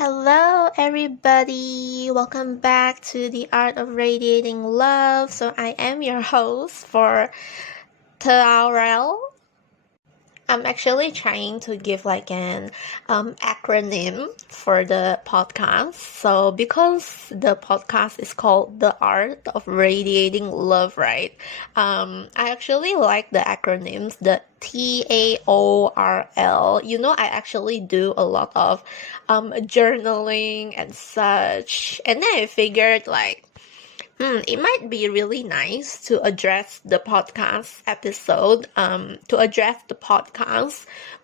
Hello, everybody. Welcome back to the Art of Radiating Love. So I am your host for TRL. I'm actually trying to give like an acronym for the podcast. So because the podcast is called The Art of Radiating Love, right? I actually like the acronyms, the TAORL. I actually do a lot of journaling and such. And then I figured it might be really nice to address the podcast episode,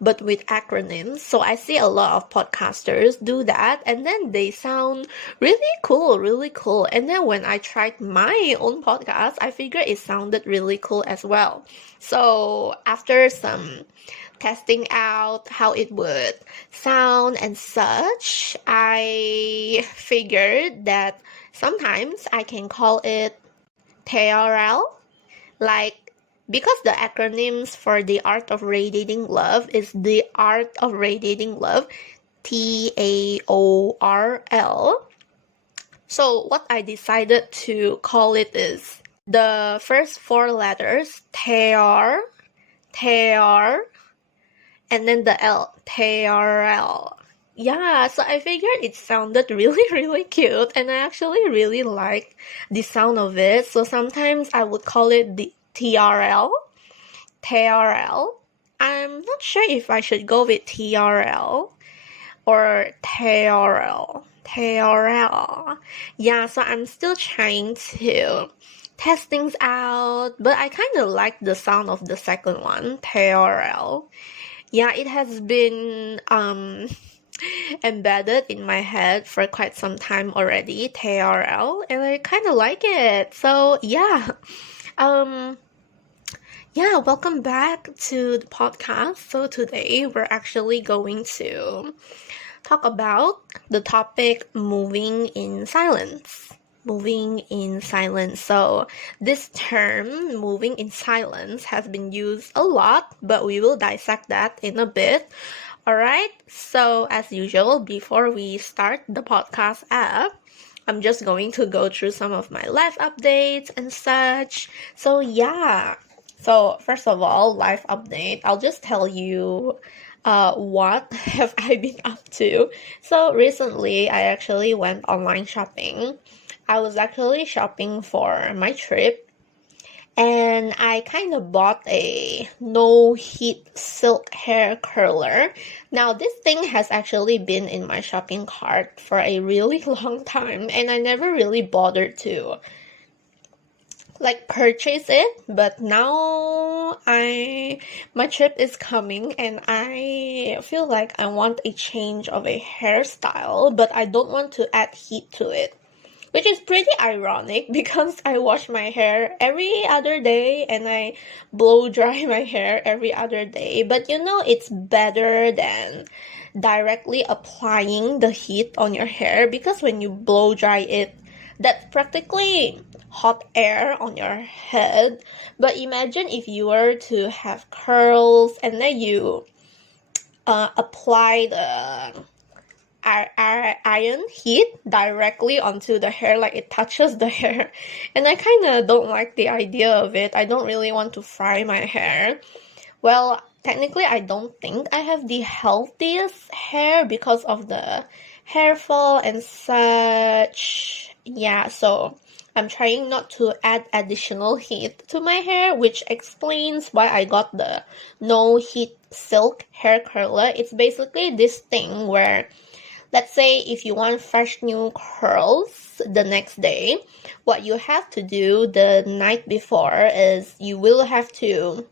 but with acronyms. So I see a lot of podcasters do that, and then they sound really cool. And then when I tried my own podcast, I figured it sounded really cool as well. So after some testing out how it would sound and such, I figured that sometimes I can call it TRL, because the acronyms for the Art of Radiating Love is the Art of Radiating Love, TAORL. So what I decided to call it is the first four letters, TR, and then the L, TRL. Yeah, so I figured it sounded really cute, and I actually really like the sound of it. So sometimes I would call it the TRL. I'm not sure if I should go with TRL or TRL. Yeah, so I'm still trying to test things out, but I kind of like the sound of the second one, TRL. Yeah, it has been embedded in my head for quite some time already, TRL, and I kind of like it. So welcome back to the podcast. So today we're actually going to talk about the topic moving in silence. So this term, moving in silence, has been used a lot, but we will dissect that in a bit. Alright, so as usual, before we start the podcast app, I'm just going to go through some of my life updates and such. So first of all, life update, I'll just tell you what have I been up to. So recently, I actually went online shopping. I was actually shopping for my trip, and I kind of bought a no heat silk hair curler. Now this thing has actually been in my shopping cart for a really long time, and I never really bothered to purchase it, but now my trip is coming and I feel like I want a change of a hairstyle, but I don't want to add heat to it. Which is pretty ironic because I wash my hair every other day and I blow dry my hair every other day. But it's better than directly applying the heat on your hair, because when you blow dry it, that's practically hot air on your head. But imagine if you were to have curls and then you apply the iron heat directly onto the hair, like it touches the hair, and I kind of don't like the idea of it. I don't really want to fry my hair. Well, technically I don't think I have the healthiest hair because of the hair fall and such. Yeah, so I'm trying not to add additional heat to my hair, which explains why I got the no heat silk hair curler. It's basically this thing where, let's say if you want fresh new curls the next day, what you have to do the night before is you will have to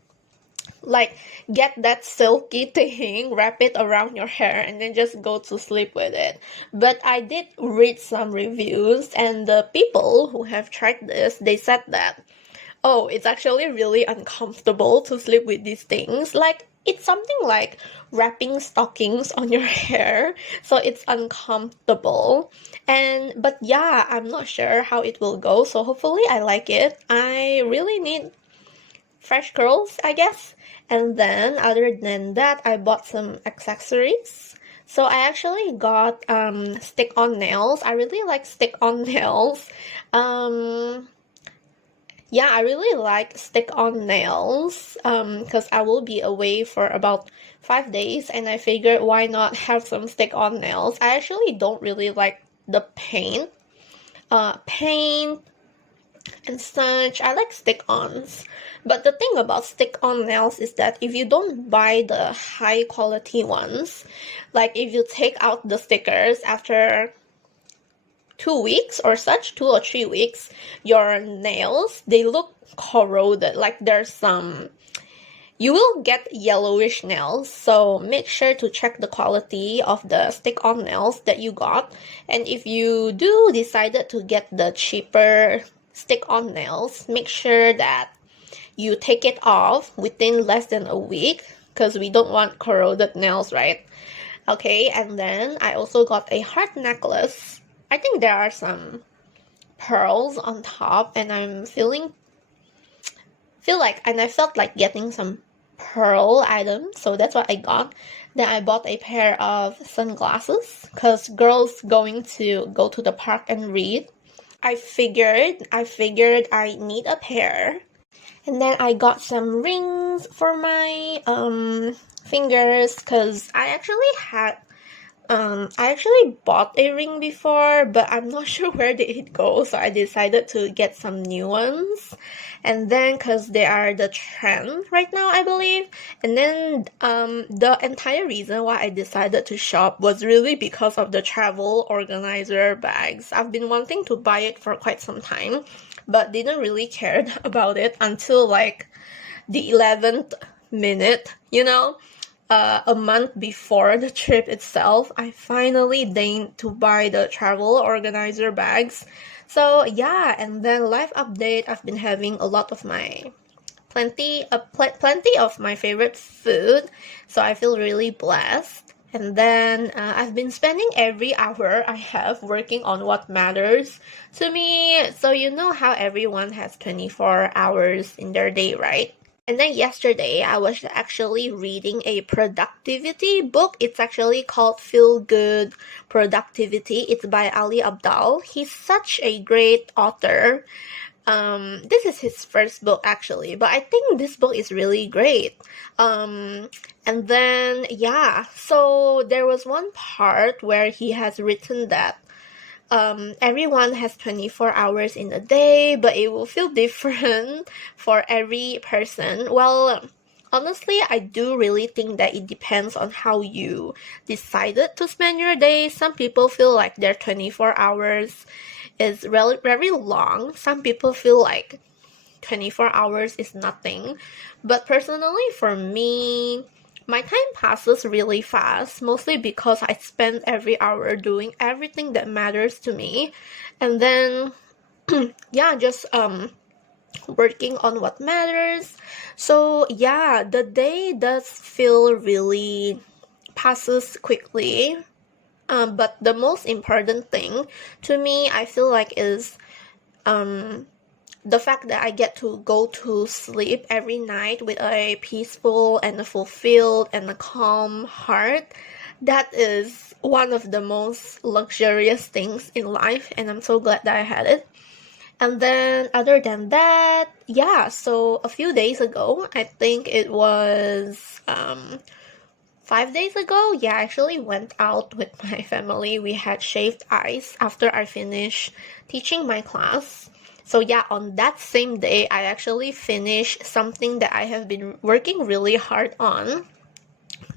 get that silky thing, wrap it around your hair, and then just go to sleep with it. But I did read some reviews, and the people who have tried this, they said that, oh, it's actually really uncomfortable to sleep with these things. It's something like wrapping stockings on your hair, so it's uncomfortable. But I'm not sure how it will go, so hopefully I like it. I really need fresh curls, I guess. And then other than that, I bought some accessories So I actually got stick-on nails. I really like stick-on nails. Um, yeah, I really like stick-on nails because I will be away for about 5 days, and I figured why not have some stick-on nails. I actually don't really like the paint and such. I like stick-ons. But the thing about stick-on nails is that if you don't buy the high quality ones, like if you take out the stickers after 2 weeks or such, 2 or 3 weeks, your nails, they look corroded. Like there's some, you will get yellowish nails. So make sure to check the quality of the stick-on nails that you got. And if you do decided to get the cheaper stick-on nails, make sure that you take it off within less than a week because we don't want corroded nails, right? Okay, and then I also got a heart necklace. I think there are some pearls on top, and I felt like getting some pearl items, so that's what I got. Then I bought a pair of sunglasses because girls going to go to the park and read. I figured I need a pair. And then I got some rings for my fingers because I actually bought a ring before, but I'm not sure where did it go, so I decided to get some new ones. And then because they are the trend right now, I believe. And then the entire reason why I decided to shop was really because of the travel organizer bags. I've been wanting to buy it for quite some time, but didn't really care about it until like the 11th minute, a month before the trip itself. I finally deigned to buy the travel organizer bags. So yeah, and then life update, I've been having a lot of my plenty of my favorite food, so I feel really blessed. And then I've been spending every hour I have working on what matters to me. So you know how everyone has 24 hours in their day, right? And then yesterday, I was actually reading a productivity book. It's actually called Feel Good Productivity. It's by Ali Abdal. He's such a great author. This is his first book actually, but I think this book is really great. And then, yeah, so there was one part where he has written that everyone has 24 hours in a day, but it will feel different for every person. Well, honestly, I do really think that it depends on how you decided to spend your day. Some people feel like their 24 hours is very long. Some people feel like 24 hours is nothing. But personally, for me, my time passes really fast, mostly because I spend every hour doing everything that matters to me. And then, yeah, just working on what matters. So, yeah, the day does feel really passes quickly. But the most important thing to me, I feel like, is the fact that I get to go to sleep every night with a peaceful and a fulfilled and a calm heart. That is one of the most luxurious things in life, and I'm so glad that I had it. And then other than that, yeah, so a few days ago, I think it was 5 days ago, yeah, I actually went out with my family. We had shaved ice after I finished teaching my class. So yeah, on that same day, I actually finished something that I have been working really hard on.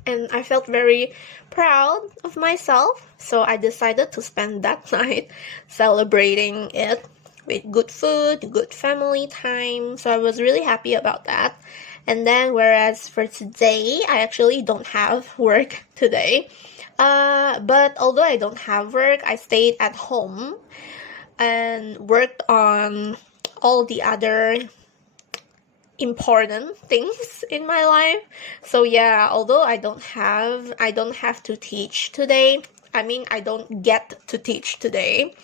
And I felt very proud of myself. So I decided to spend that night celebrating it with good food, good family time. So I was really happy about that. And then whereas for today, I actually don't have work today. But although I don't have work, I stayed at home and worked on all the other important things in my life. So yeah, although I don't have to teach today. I mean, I don't get to teach today.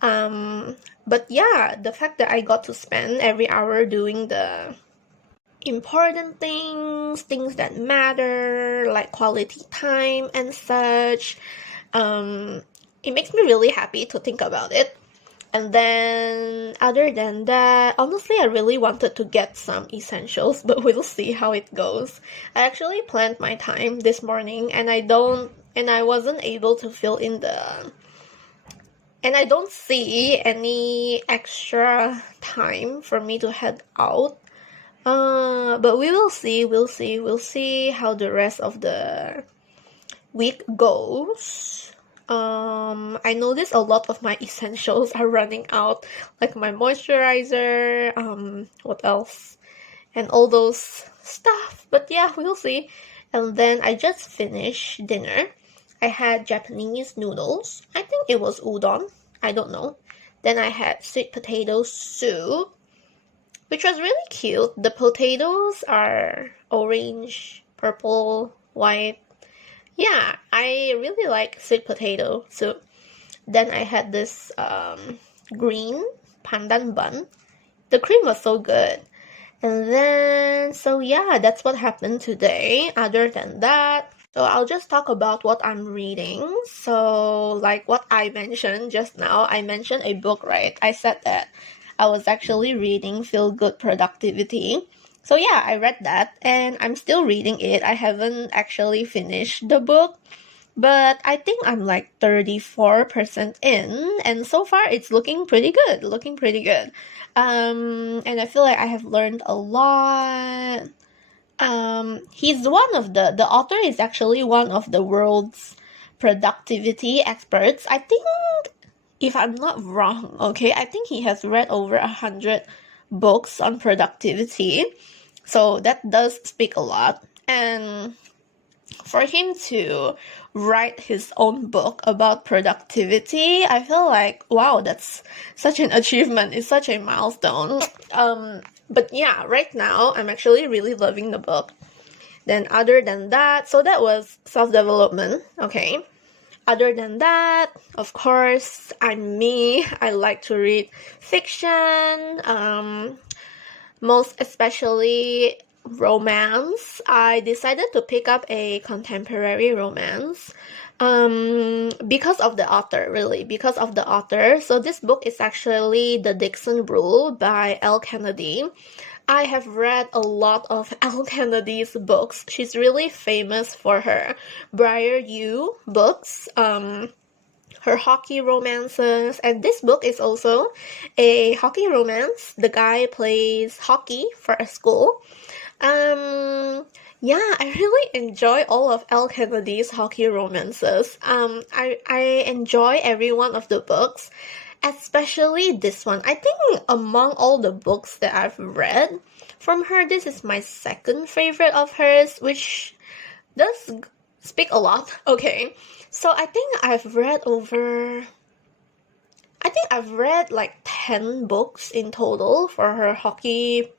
But yeah, the fact that I got to spend every hour doing the important things, things that matter, like quality time and such. It makes me really happy to think about it. And then, other than that, honestly, I really wanted to get some essentials, but we'll see how it goes. I actually planned my time this morning, and I wasn't able to fill in and I don't see any extra time for me to head out. But we will see, we'll see how the rest of the week goes. I noticed a lot of my essentials are running out, like my moisturizer, what else? And all those stuff. But yeah, we'll see. And then I just finished dinner. I had Japanese noodles. I think it was udon. I don't know. Then I had sweet potato soup, which was really cute. The potatoes are orange, purple, white. Yeah, I really like sweet potato soup. Then I had this green pandan bun. The cream was so good. And then, so yeah, that's what happened today. Other than that, so I'll just talk about what I'm reading. So, like what I mentioned just now, I mentioned a book, right? I said that I was actually reading Feel Good Productivity. So yeah, I read that and I'm still reading it. I haven't actually finished the book, but I think I'm like 34% in, and so far it's looking pretty good, and I feel like I have learned a lot. He's one of the author is actually one of the world's productivity experts. I think, if I'm not wrong, okay, I think he has read over 100 books on productivity. So that does speak a lot. And for him to write his own book about productivity, I feel like, wow, that's such an achievement. It's such a milestone. But yeah, right now, I'm actually really loving the book. Then other than that, so that was self-development, okay? Other than that, of course, I'm me. I like to read fiction, most especially romance. I decided to pick up a contemporary romance because of the author, really, because of the author. So this book is actually The Dixon Rule by Elle Kennedy. I have read a lot of Elle Kennedy's books. She's really famous for her Briar U books, her hockey romances, and this book is also a hockey romance. The guy plays hockey for a school. Yeah, I really enjoy all of Elle Kennedy's hockey romances. I enjoy every one of the books, especially this one. I think among all the books that I've read from her, this is my second favorite of hers, which does speak a lot. Okay, so I think I've read like 10 books in total for her hockey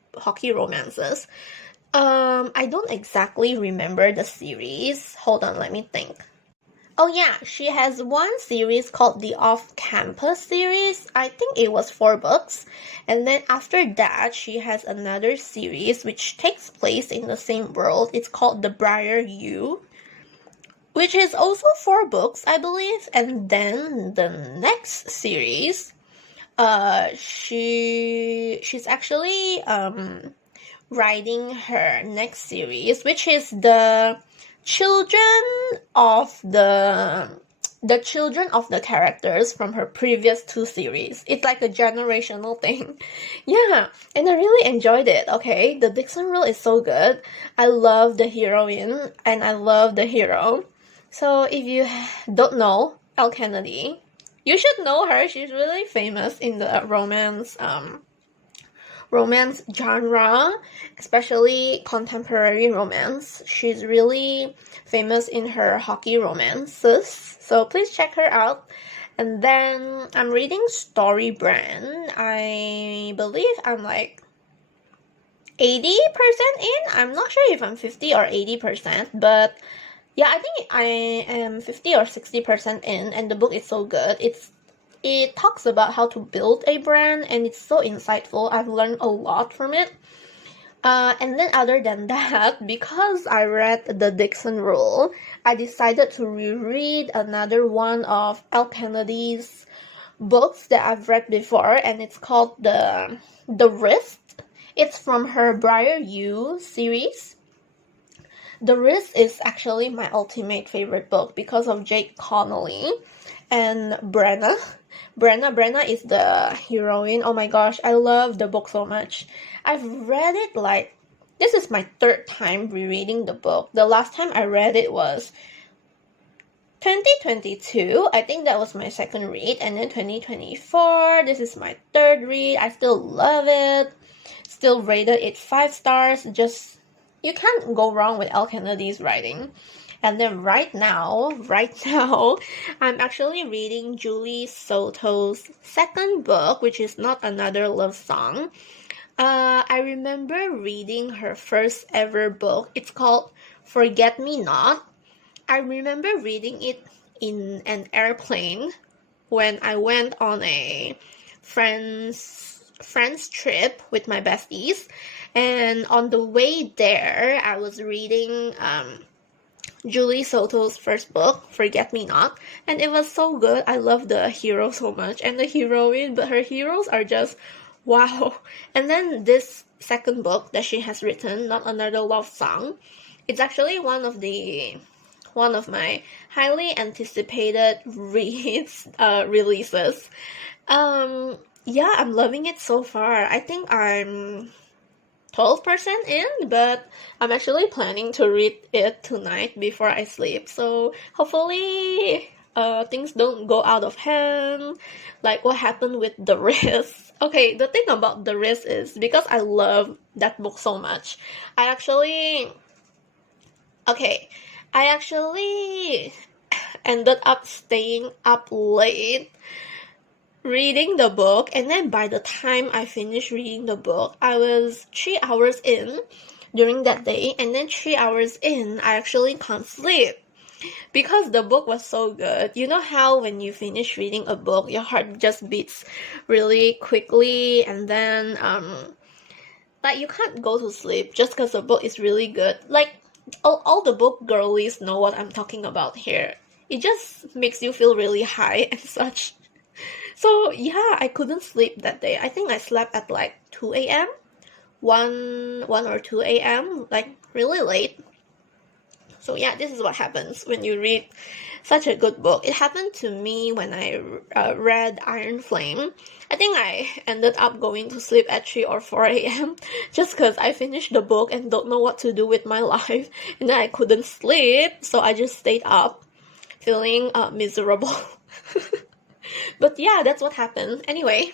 romances. I don't exactly remember the series. Hold on, let me think. Oh yeah, she has one series called the Off-Campus series. I think it was 4 books. And then after that, she has another series which takes place in the same world. It's called The Briar U, which is also 4 books, I believe. And then the next series, she's actually writing her next series, which is the children of the characters from her previous 2 series. It's like a generational thing. Yeah, and I really enjoyed it, okay? The Dixon Rule is so good. I love the heroine, and I love the hero. So if you don't know Elle Kennedy, you should know her. She's really famous in the romance genre, especially contemporary romance. She's really famous in her hockey romances, so please check her out. And then I'm reading Story Brand. I believe I'm like 80% in. I'm not sure if I'm 50 or 80%, but yeah, I think I am 50 or 60% in, and the book is so good. It talks about how to build a brand, and it's so insightful. I've learned a lot from it. And then other than that, because I read The Dixon Rule, I decided to reread another one of Al Kennedy's books that I've read before, and it's called The Wrist. It's from her Briar You series. The Wrist is actually my ultimate favorite book because of Jake Connolly and Brenna. Brenna is the heroine. Oh my gosh, I love the book so much. I've read it like, this is my third time rereading the book. The last time I read it was 2022. I think that was my second read. And then 2024, this is my third read. I still love it. Still rated it 5 stars. Just, you can't go wrong with Al Kennedy's writing. And then right now, I'm actually reading Julie Soto's second book, which is Not Another Love Song. I remember reading her first ever book. It's called Forget Me Not. I remember reading it in an airplane when I went on a friend's trip with my besties. And on the way there, I was reading Julie Soto's first book, Forget Me Not, and it was so good. I love the hero so much, and the heroine, but her heroes are just wow. And then this second book that she has written, Not Another Love Song, it's actually one of my highly anticipated releases. Yeah, I'm loving it so far. I think I'm 12% in, but I'm actually planning to read it tonight before I sleep. So hopefully things don't go out of hand, like what happened with The Wrist. Okay, the thing about The Wrist is, because I love that book so much, I actually ended up staying up late reading the book, and then by the time I finished reading the book, I was 3 hours in during that day, and then 3 hours in, I actually can't sleep because the book was so good. You know how when you finish reading a book, your heart just beats really quickly, and then like you can't go to sleep just because the book is really good. Like all the book girlies know what I'm talking about here. It just makes you feel really high and such. So yeah, I couldn't sleep that day. I think I slept at like 2 a.m. 1 or 2 a.m. like really late. So yeah, this is what happens when you read such a good book. It happened to me when I read Iron Flame. I think I ended up going to sleep at 3 or 4 a.m. just because I finished the book and don't know what to do with my life. And then I couldn't sleep, so I just stayed up feeling miserable. But yeah, that's what happened. Anyway,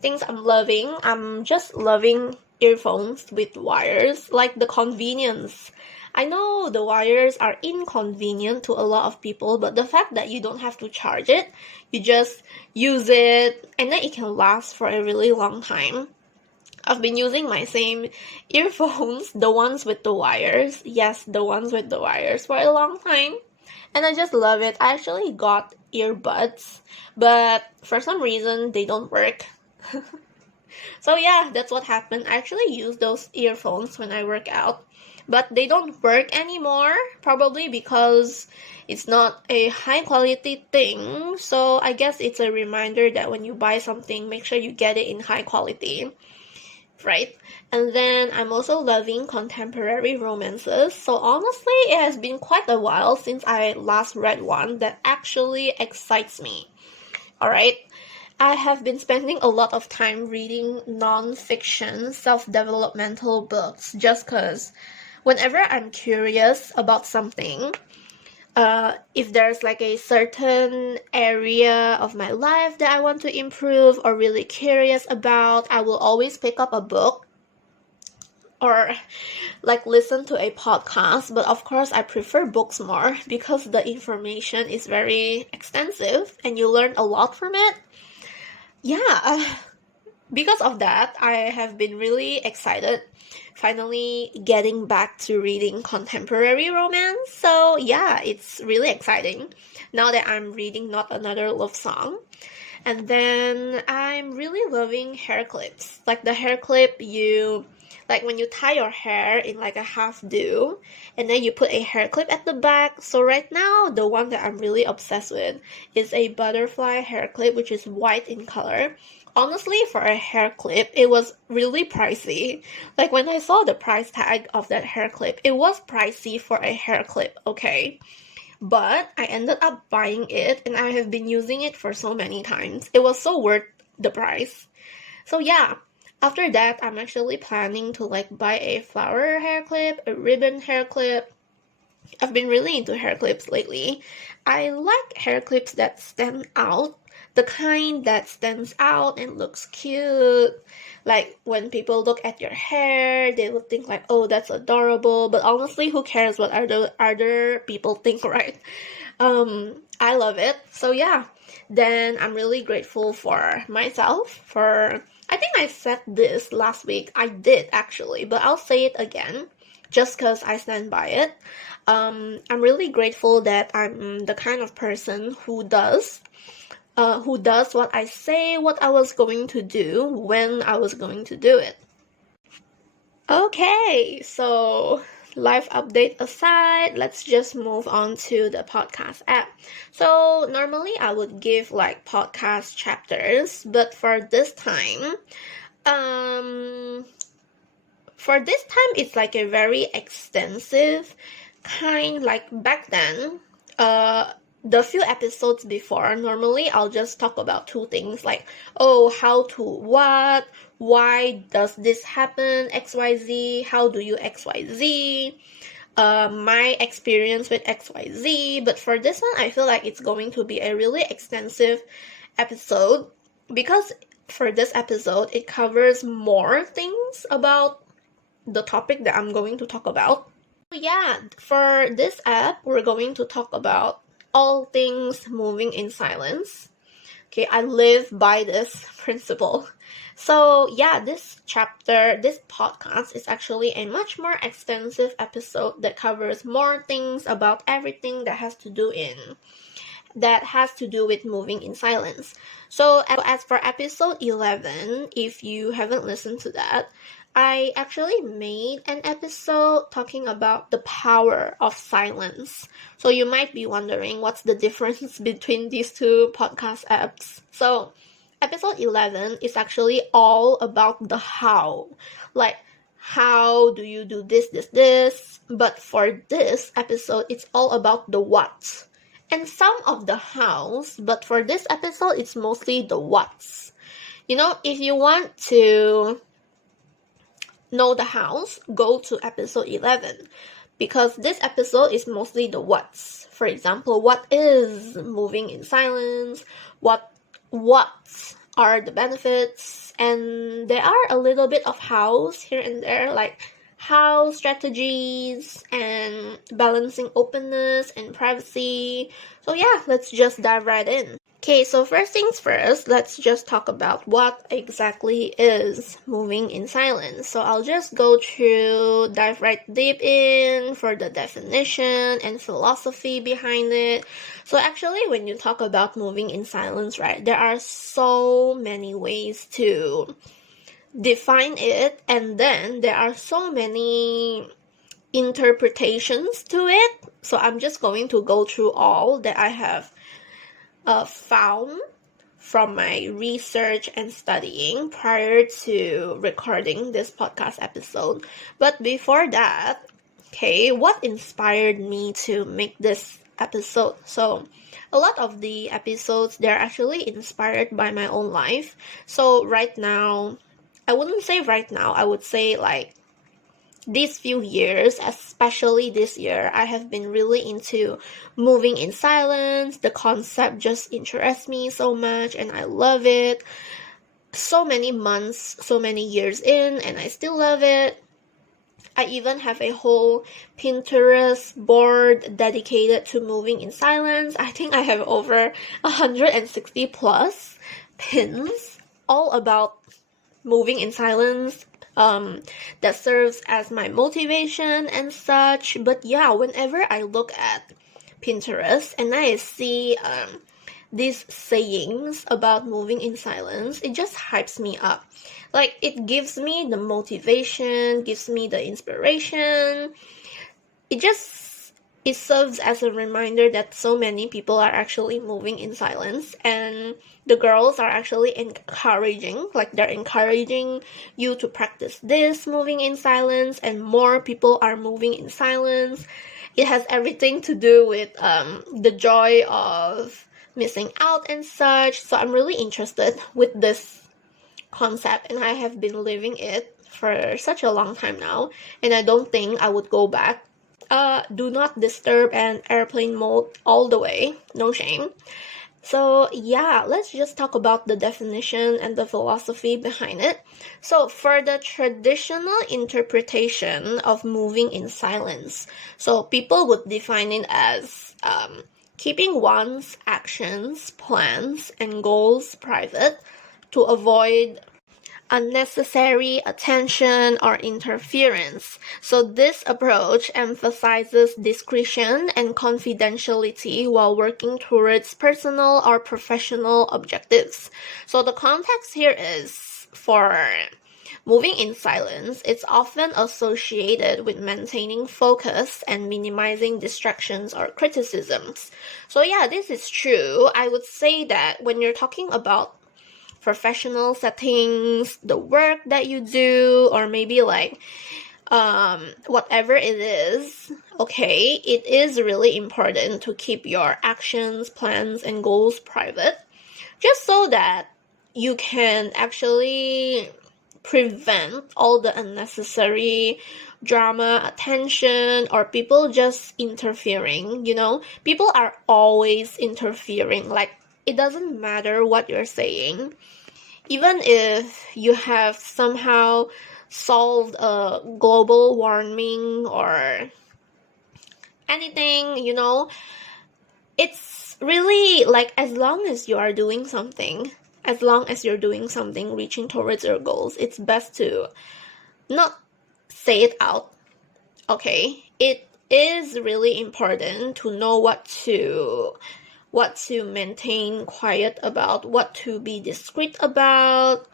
things I'm loving. I'm just loving earphones with wires, like the convenience. I know the wires are inconvenient to a lot of people, but the fact that you don't have to charge it, you just use it, and then it can last for a really long time. I've been using my same earphones, the ones with the wires, yes, the ones with the wires, for a long time. And I just love it. I actually got earbuds, but for some reason they don't work. So yeah, that's what happened. I actually use those earphones when I work out, but they don't work anymore, probably because it's not a high quality thing. So I guess it's a reminder that when you buy something, make sure you get it in high quality, right? And then I'm also loving contemporary romances. So honestly, it has been quite a while since I last read one that actually excites me. Alright, I have been spending a lot of time reading non-fiction, self-developmental books just because whenever I'm curious about something, if there's like a certain area of my life that I want to improve or really curious about, I will always pick up a book or like listen to a podcast. But of course I prefer books more because the information is very extensive and you learn a lot from it. Yeah, because of that, I have been really excited finally getting back to reading contemporary romance. So yeah, it's really exciting now that I'm reading Not Another Love Song. And then I'm really loving hair clips. Like the hair clip, you like when you tie your hair in like a half do, and then you put a hair clip at the back. So right now, the one that I'm really obsessed with is a butterfly hair clip, which is white in color. Honestly, for a hair clip, it was really pricey. Like when I saw the price tag of that hair clip, it was pricey for a hair clip, okay? But I ended up buying it, and I have been using it for so many times. It was so worth the price. So yeah, after that, I'm actually planning to like buy a flower hair clip, a ribbon hair clip. I've been really into hair clips lately. I like hair clips that stand out, the kind that stands out and looks cute. Like when people look at your hair, they will think like, oh, that's adorable. But honestly, who cares what other people think, right? I love it. So yeah, then I'm really grateful for myself for, I think I said this last week. I did actually, but I'll say it again just because I stand by it. I'm really grateful that I'm the kind of person who does what I say, what I was going to do, when I was going to do it. Okay, so life update aside, let's just move on to the podcast app. So normally I would give like podcast chapters, but for this time, it's like a very extensive kind. Like back then, the few episodes before, normally I'll just talk about two things like, oh, how to what, why does this happen, XYZ, how do you XYZ, my experience with XYZ. But for this one, I feel like it's going to be a really extensive episode because for this episode, it covers more things about the topic that I'm going to talk about. Yeah, for this app, we're going to talk about all things moving in silence. Okay, I live by this principle. So yeah, this podcast is actually a much more extensive episode that covers more things about everything that has to do with moving in silence. So as for episode 11, if you haven't listened to that, I actually made an episode talking about the power of silence. So you might be wondering what's the difference between these two podcast apps. So episode 11 is actually all about the how. Like, how do you do this? But for this episode, it's all about the what. And some of the hows, but for this episode, it's mostly the whats. You know, if you want to know the hows, go to episode 11 because this episode is mostly the whats. For example, what is moving in silence, what are the benefits, and there are a little bit of hows here and there, like how strategies and balancing openness and privacy. So yeah, let's just dive right in. Okay, so first things first, let's just talk about what exactly is moving in silence. So I'll just dive right deep in for the definition and philosophy behind it. So actually, when you talk about moving in silence, right, there are so many ways to define it, and then there are so many interpretations to it. So I'm just going to go through all that I have found from my research and studying prior to recording this podcast episode. But before that, okay, what inspired me to make this episode? So a lot of the episodes, they're actually inspired by my own life. So right now, I wouldn't say right now, I would say like these few years, especially this year, I have been really into moving in silence. The concept just interests me so much and I love it. So many months, so many years in, and I still love it. I even have a whole Pinterest board dedicated to moving in silence. I think I have over 160 plus pins all about moving in silence, that serves as my motivation and such. But yeah, whenever I look at Pinterest and I see these sayings about moving in silence, it just hypes me up. Like, it gives me the motivation, gives me the inspiration. It serves as a reminder that so many people are actually moving in silence, and the girls are actually they're encouraging you to practice this moving in silence, and more people are moving in silence. It has everything to do with the joy of missing out and such. So I'm really interested with this concept, and I have been living it for such a long time now, and I don't think I would go back. Do not disturb and airplane mode all the way, no shame. So yeah, let's just talk about the definition and the philosophy behind it. So for the traditional interpretation of moving in silence, so people would define it as keeping one's actions, plans, and goals private to avoid unnecessary attention or interference. So this approach emphasizes discretion and confidentiality while working towards personal or professional objectives. So the context here is for moving in silence, it's often associated with maintaining focus and minimizing distractions or criticisms. So yeah, this is true. I would say that when you're talking about professional settings, the work that you do, or maybe like whatever it is, okay, it is really important to keep your actions, plans, and goals private, just so that you can actually prevent all the unnecessary drama, attention, or people just interfering. People are always interfering. Like, it doesn't matter what you're saying. Even if you have somehow solved a global warming or anything, it's really like, as long as you're doing something reaching towards your goals, it's best to not say it out, okay? It is really important to know what to maintain quiet about, what to be discreet about.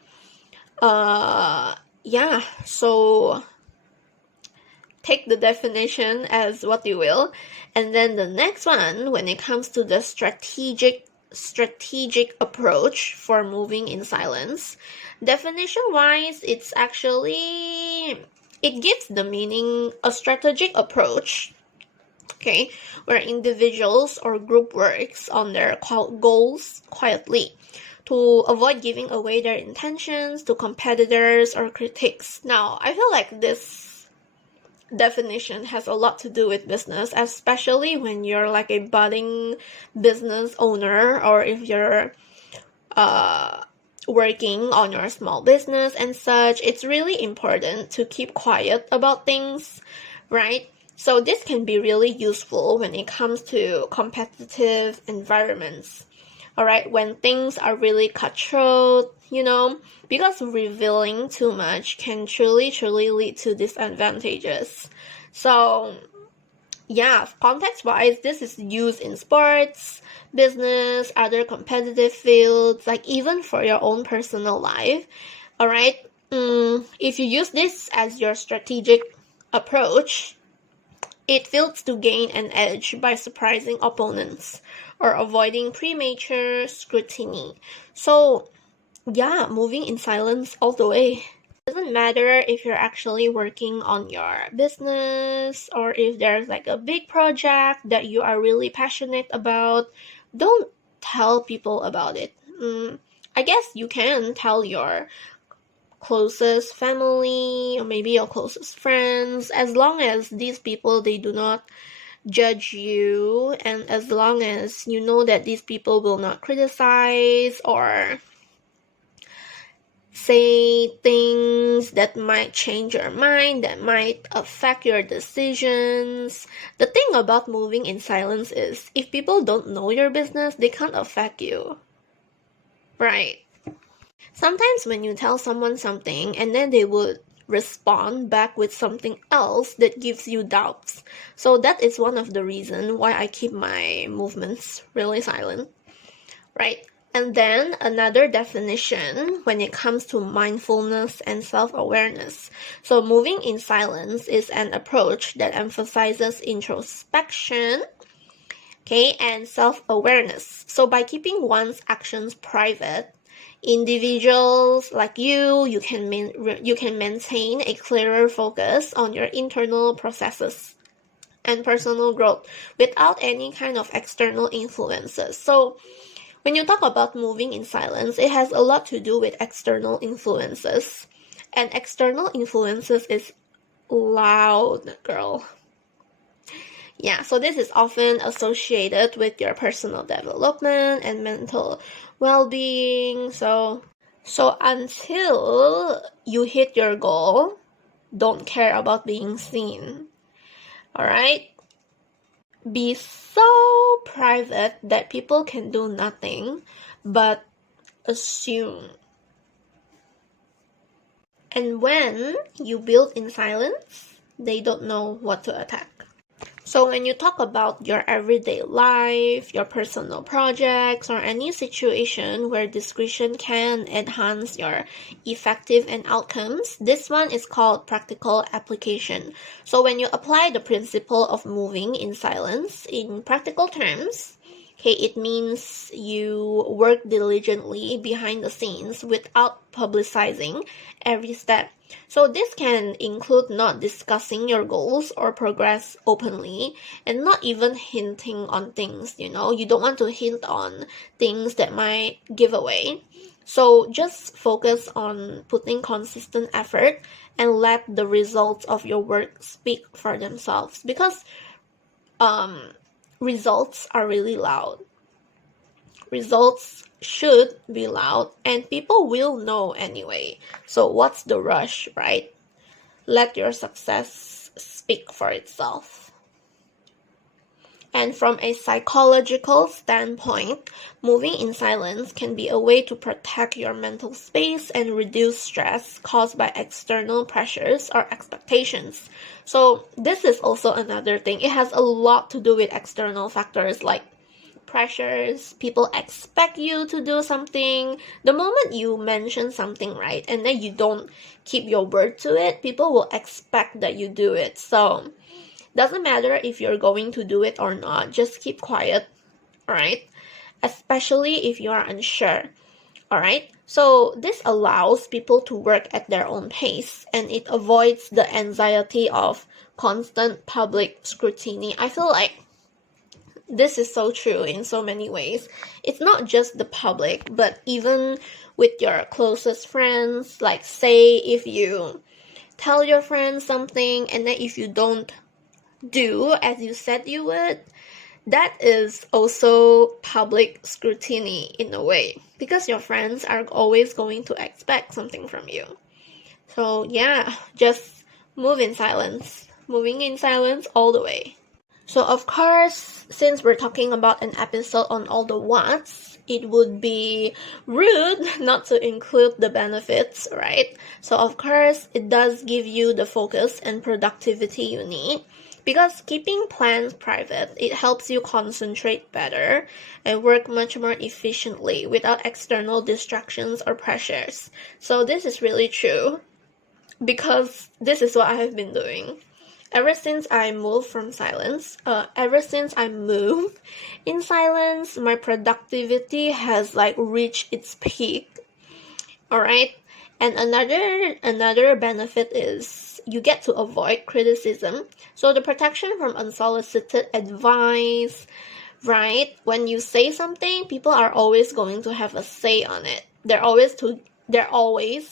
Yeah, so take the definition as what you will. And then the next one, when it comes to the strategic approach for moving in silence, definition-wise, it gives the meaning a strategic approach, okay, where individuals or group works on their goals quietly to avoid giving away their intentions to competitors or critics. Now, I feel like this definition has a lot to do with business, especially when you're like a budding business owner, or if you're working on your small business and such. It's really important to keep quiet about things, right? So this can be really useful when it comes to competitive environments, all right? When things are really cutthroat, because revealing too much can truly lead to disadvantages. So yeah, context-wise, this is used in sports, business, other competitive fields, like even for your own personal life, all right? If you use this as your strategic approach, it feels to gain an edge by surprising opponents or avoiding premature scrutiny. So yeah, moving in silence all the way. It doesn't matter if you're actually working on your business, or if there's like a big project that you are really passionate about, don't tell people about it. I guess you can tell your closest family or maybe your closest friends, as long as these people, they do not judge you, and as long as you know that these people will not criticize or say things that might change your mind, that might affect your decisions. The thing about moving in silence is, if people don't know your business, they can't affect you, right? Sometimes when you tell someone something and then they would respond back with something else that gives you doubts. So that is one of the reasons why I keep my movements really silent. right? And then another definition when it comes to mindfulness and self-awareness. So moving in silence is an approach that emphasizes introspection, okay, and self-awareness. So by keeping one's actions private, individuals like you can maintain a clearer focus on your internal processes and personal growth without any kind of external influences. So when you talk about moving in silence, it has a lot to do with external influences. And external influences is loud, girl. Yeah, so this is often associated with your personal development and mental well-being. So until you hit your goal, don't care about being seen. All right? Be so private that people can do nothing but assume. And when you build in silence, they don't know what to attack. So when you talk about your everyday life, your personal projects, or any situation where discretion can enhance your effective and outcomes, this one is called practical application. So when you apply the principle of moving in silence in practical terms, okay, it means you work diligently behind the scenes without publicizing every step. So this can include not discussing your goals or progress openly and not even hinting on things, you don't want to hint on things that might give away. So just focus on putting consistent effort and let the results of your work speak for themselves, because results are really loud. Results should be loud and people will know anyway. So what's the rush, right? Let your success speak for itself. And from a psychological standpoint, moving in silence can be a way to protect your mental space and reduce stress caused by external pressures or expectations. So this is also another thing. It has a lot to do with external factors like pressures. People expect you to do something. The moment you mention something, right, and then you don't keep your word to it, people will expect that you do it. So doesn't matter if you're going to do it or not, just keep quiet, all right? Especially if you are unsure, all right? So this allows people to work at their own pace, and it avoids the anxiety of constant public scrutiny. I feel like this is so true in so many ways. It's not just the public, but even with your closest friends. Like, say if you tell your friends something and then if you don't do as you said you would, that is also public scrutiny in a way, because your friends are always going to expect something from you. So yeah, just move in silence. Moving in silence all the way. So of course, since we're talking about an episode on all the what's, it would be rude not to include the benefits, right? So of course, it does give you the focus and productivity you need. Because keeping plans private, it helps you concentrate better and work much more efficiently without external distractions or pressures. So this is really true, because this is what I have been doing. Ever since I moved in silence, my productivity has reached its peak. Alright? And another benefit is you get to avoid criticism. So the protection from unsolicited advice, right? When you say something, people are always going to have a say on it. They're always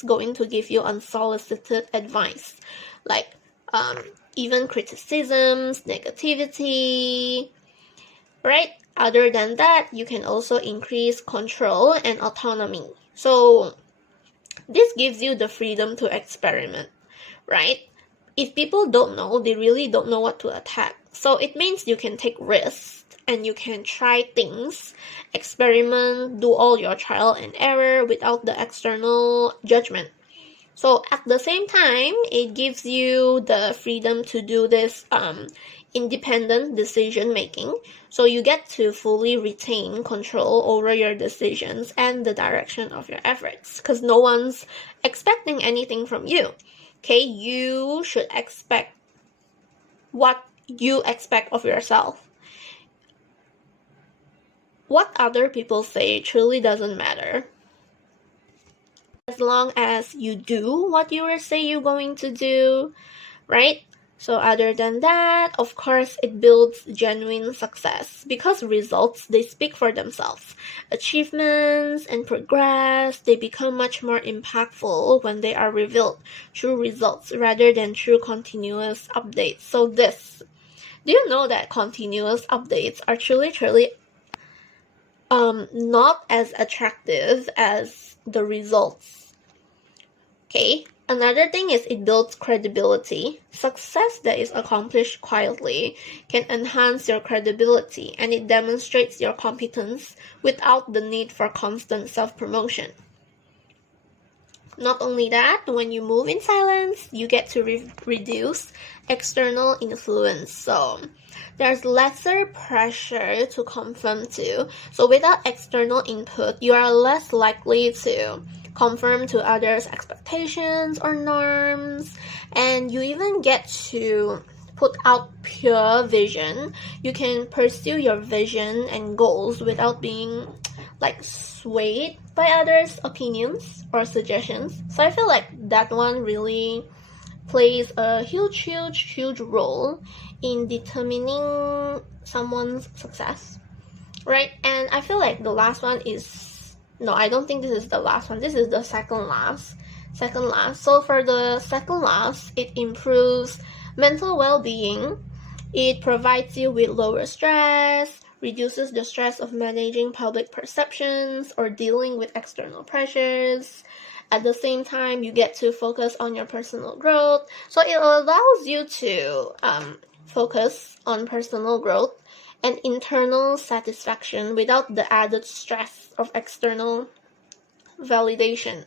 going to give you unsolicited advice. Even criticisms, negativity, right? Other than that, you can also increase control and autonomy. So this gives you the freedom to experiment, right? If people don't know, they really don't know what to attack. So it means you can take risks and you can try things, experiment, do all your trial and error without the external judgment. So at the same time, it gives you the freedom to do this independent decision making. So you get to fully retain control over your decisions and the direction of your efforts, because no one's expecting anything from you. Okay, you should expect what you expect of yourself. What other people say truly doesn't matter. As long as you do what you say you're going to do, right? So other than that, of course, it builds genuine success, because results, they speak for themselves. Achievements and progress, they become much more impactful when they are revealed through results rather than through continuous updates. So do you know that continuous updates are truly not as attractive as the results? Okay, another thing is it builds credibility. Success that is accomplished quietly can enhance your credibility, and it demonstrates your competence without the need for constant self-promotion. Not only that, when you move in silence, you get to reduce external influence. So there's lesser pressure to conform to. So without external input, you are less likely to conform to others' expectations or norms, and you even get to put out pure vision. You can pursue your vision and goals without being swayed by others' opinions or suggestions. So I feel like that one really plays a huge role in determining someone's success, right? And I feel like the last one is, no, I don't think this is the last one. This is the second last. So for the second last, it improves mental well-being. It provides you with lower stress, reduces the stress of managing public perceptions or dealing with external pressures. At the same time, you get to focus on your personal growth. So it allows you to focus on personal growth and internal satisfaction without the added stress of external validation.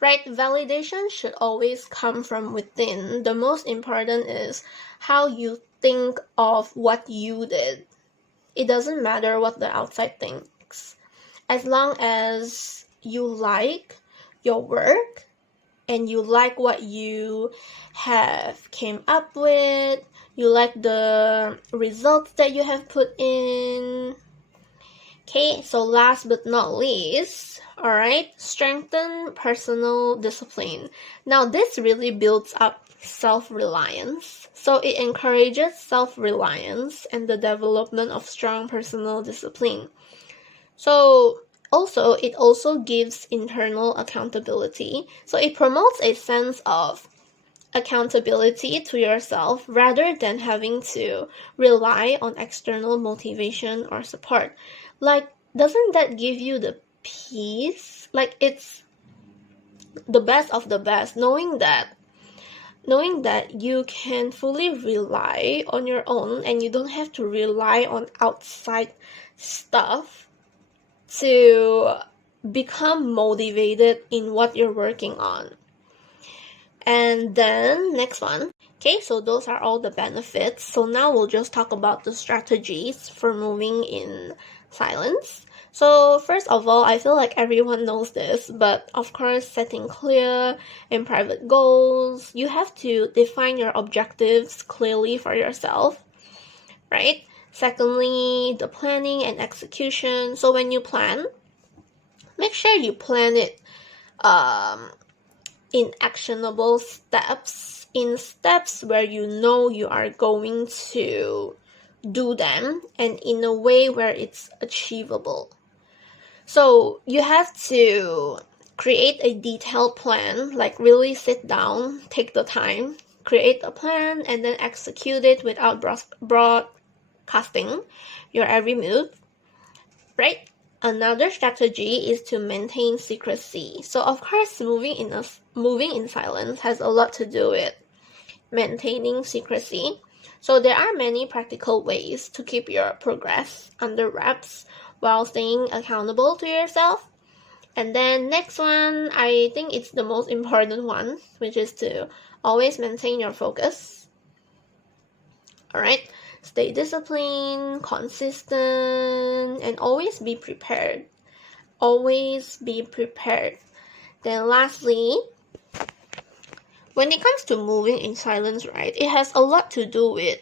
Right? Validation should always come from within. The most important is how you think of what you did. It doesn't matter what the outside thinks. As long as you like your work and you like what you have came up with, you like the results that you have put in. Okay, so last but not least, alright, strengthen personal discipline. Now this really builds up self-reliance. So it encourages self-reliance and the development of strong personal discipline. So it also gives internal accountability. So it promotes a sense of accountability to yourself rather than having to rely on external motivation or support. Doesn't that give you the peace? It's the best of the best, knowing that you can fully rely on your own and you don't have to rely on outside stuff to become motivated in what you're working on. And then next one. Okay, so those are all the benefits. So now we'll just talk about the strategies for moving in silence. So first of all, I feel like everyone knows this, but of course, setting clear and private goals. You have to define your objectives clearly for yourself, right? Secondly, the planning and execution. So when you plan, make sure you plan it in actionable steps, in steps where you know you are going to do them, and in a way where it's achievable. So you have to create a detailed plan, really sit down, take the time, create a plan, and then execute it without broadcasting your every move, right? Another strategy is to maintain secrecy. So of course, moving in silence has a lot to do with maintaining secrecy. So there are many practical ways to keep your progress under wraps while staying accountable to yourself. And then next one, I think it's the most important one, which is to always maintain your focus. Alright? Stay disciplined, consistent, and always be prepared. Always be prepared. Then lastly, when it comes to moving in silence, right, it has a lot to do with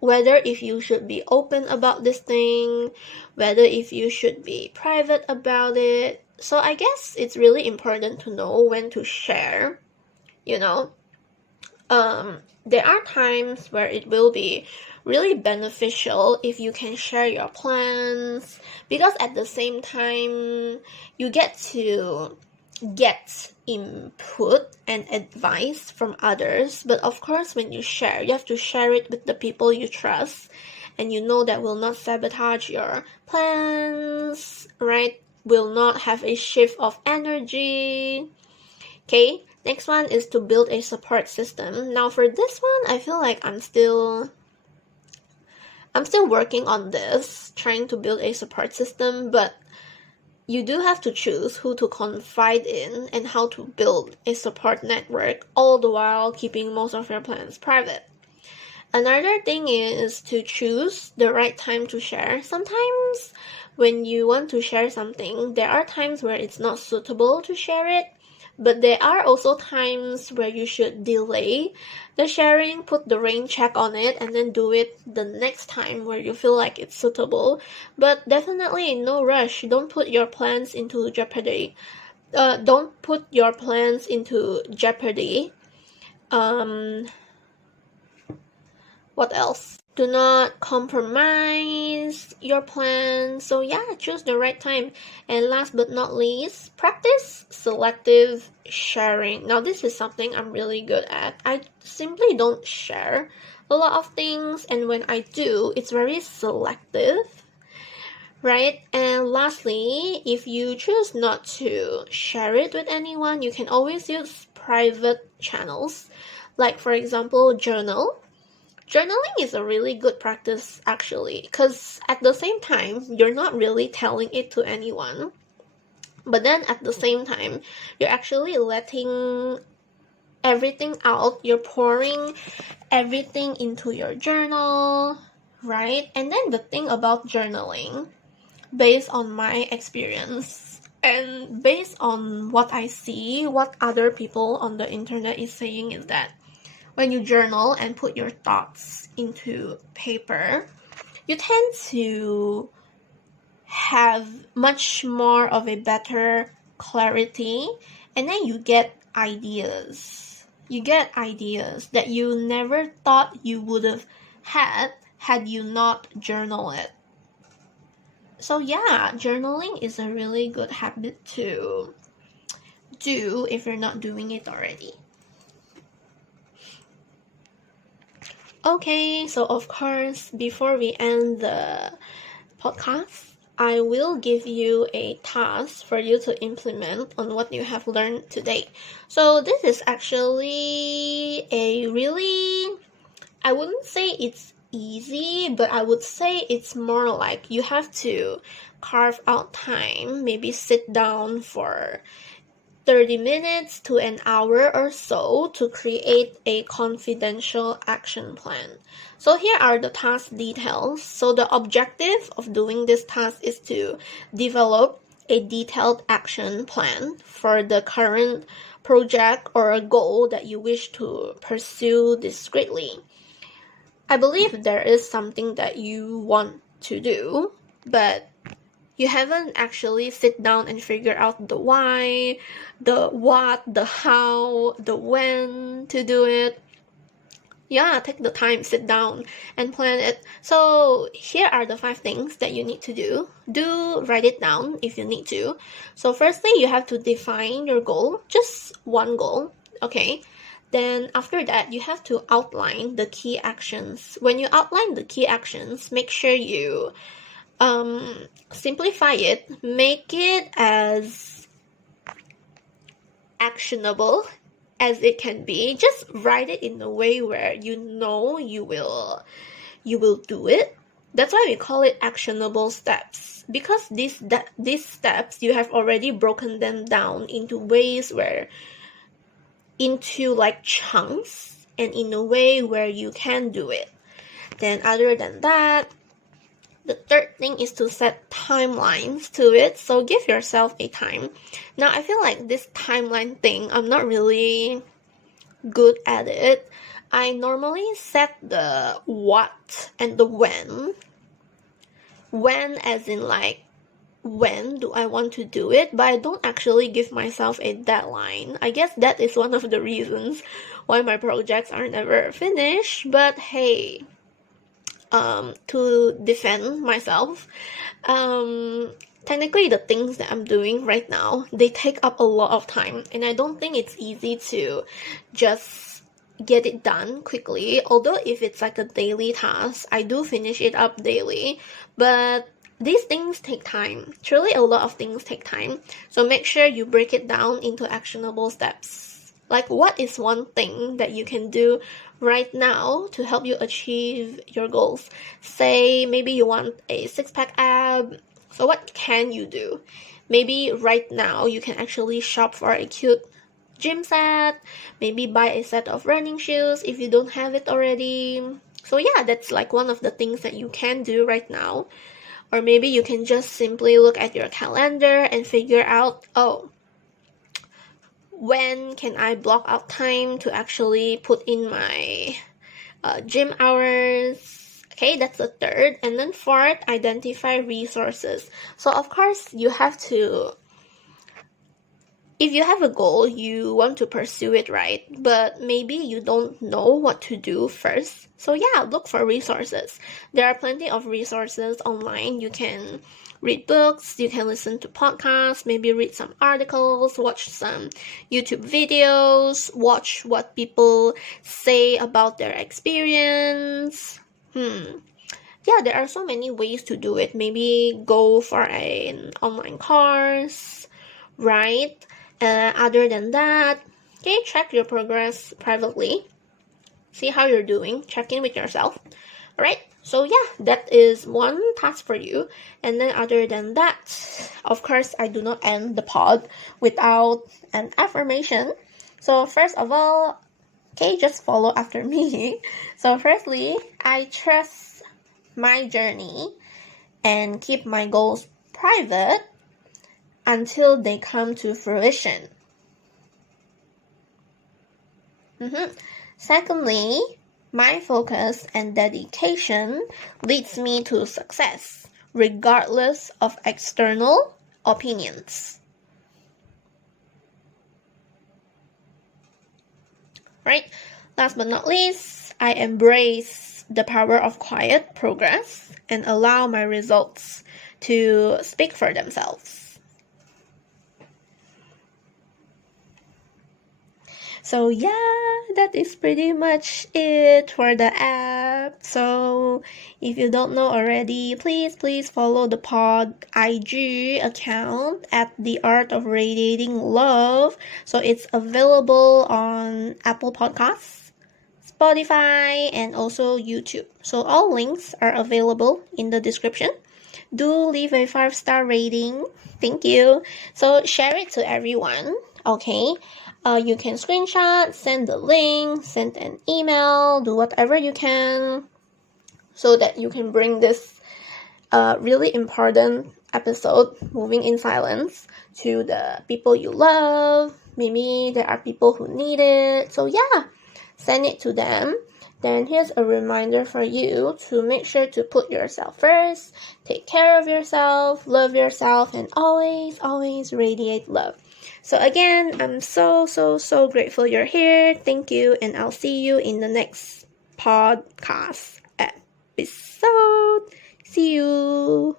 whether if you should be open about this thing, whether if you should be private about it. So I guess it's really important to know when to share, you know. There are times where it will be really beneficial if you can share your plans, because at the same time you get to get input and advice from others. But of course, when you share, you have to share it with the people you trust and you know that will not sabotage your plans, right? Will not have a shift of energy. Okay, next one is to build a support system. Now for this one, I feel like I'm still working on this, trying to build a support system, but you do have to choose who to confide in and how to build a support network, all the while keeping most of your plans private. Another thing is to choose the right time to share. Sometimes when you want to share something, there are times where it's not suitable to share it, but there are also times where you should delay the sharing, put the rain check on it, and then do it the next time where you feel like it's suitable. But definitely no rush. Don't put your plans into jeopardy. Don't put your plans into jeopardy. What else? Do not compromise your plans. So yeah, choose the right time. And last but not least, practice selective sharing. Now this is something I'm really good at. I simply don't share a lot of things, and when I do, it's very selective, right? And lastly, if you choose not to share it with anyone, you can always use private channels. Like for example, Journaling is a really good practice actually, because at the same time, you're not really telling it to anyone, but then at the same time, you're actually letting everything out. You're pouring everything into your journal, right? And then the thing about journaling, based on my experience and based on what I see, what other people on the internet is saying, is that when you journal and put your thoughts into paper, you tend to have much more of a better clarity, and then you get ideas. You get ideas that you never thought you would have had you not journal it. So yeah, journaling is a really good habit to do if you're not doing it already. Okay, so of course, before we end the podcast, I will give you a task for you to implement on what you have learned today. So this is actually a really, I wouldn't say it's easy, but I would say it's more like you have to carve out time, maybe sit down for 30 minutes to an hour or so to create a confidential action plan. So here are the task details. So the objective of doing this task is to develop a detailed action plan for the current project or a goal that you wish to pursue discreetly. I believe there is something that you want to do, but you haven't actually sit down and figure out the why, the what, the how, the when to do it. Yeah, take the time, sit down and plan it. So here are the 5 things that you need to do. Do write it down if you need to. So firstly, you have to define your goal, just one goal, okay? Then after that, you have to outline the key actions. When you outline the key actions, make sure you simplify it, make it as actionable as it can be. Just write it in a way where you know you will do it. That's why we call it actionable steps, because these steps, you have already broken them down into ways where into like chunks and in a way where you can do it. Then other than that, the third thing is to set timelines to it. So give yourself a time. Now I feel like this timeline thing, I'm not really good at it. I normally set the what and the when. When as in like, when do I want to do it, but I don't actually give myself a deadline. I guess that is one of the reasons why my projects are never finished. But hey, to defend myself, technically the things that I'm doing right now, they take up a lot of time, and I don't think it's easy to just get it done quickly. Although if it's like a daily task, I do finish it up daily, but these things take time. Truly, a lot of things take time. So make sure you break it down into actionable steps. Like, what is one thing that you can do right now to help you achieve your goals? Say, maybe you want a six-pack ab. So what can you do? Maybe right now you can actually shop for a cute gym set. Maybe buy a set of running shoes if you don't have it already. So yeah, that's like one of the things that you can do right now. Or maybe you can just simply look at your calendar and figure out, oh, when can I block out time to actually put in my gym hours? Okay, that's the third. And then fourth, identify resources. So of course, you have to, if you have a goal, you want to pursue it, right? But maybe you don't know what to do first. So yeah, look for resources. There are plenty of resources online. You can read books, you can listen to podcasts, maybe read some articles, watch some YouTube videos, watch what people say about their experience. Yeah, there are so many ways to do it. Maybe go for an online course, right? Other than that, okay, check your progress privately. See how you're doing. Check in with yourself. Alright, so yeah, that is one task for you. And then other than that, of course, I do not end the pod without an affirmation. So first of all, okay, just follow after me. So firstly, I trust my journey and keep my goals private until they come to fruition. Secondly, my focus and dedication leads me to success, regardless of external opinions. Right? Last but not least, I embrace the power of quiet progress and allow my results to speak for themselves. So yeah, that is pretty much it for the app. So if you don't know already, please follow the pod IG account at the Art of Radiating Love. So it's available on Apple Podcasts, Spotify, and also YouTube. So all links are available in the description. Do leave a 5-star rating. Thank you. So share it to everyone. Okay. You can screenshot, send the link, send an email, do whatever you can so that you can bring this really important episode, Moving in Silence, to the people you love. Maybe there are people who need it. So yeah, send it to them. Then here's a reminder for you to make sure to put yourself first, take care of yourself, love yourself, and always radiate love. So again, I'm so grateful you're here. Thank you, and I'll see you in the next podcast episode. See you.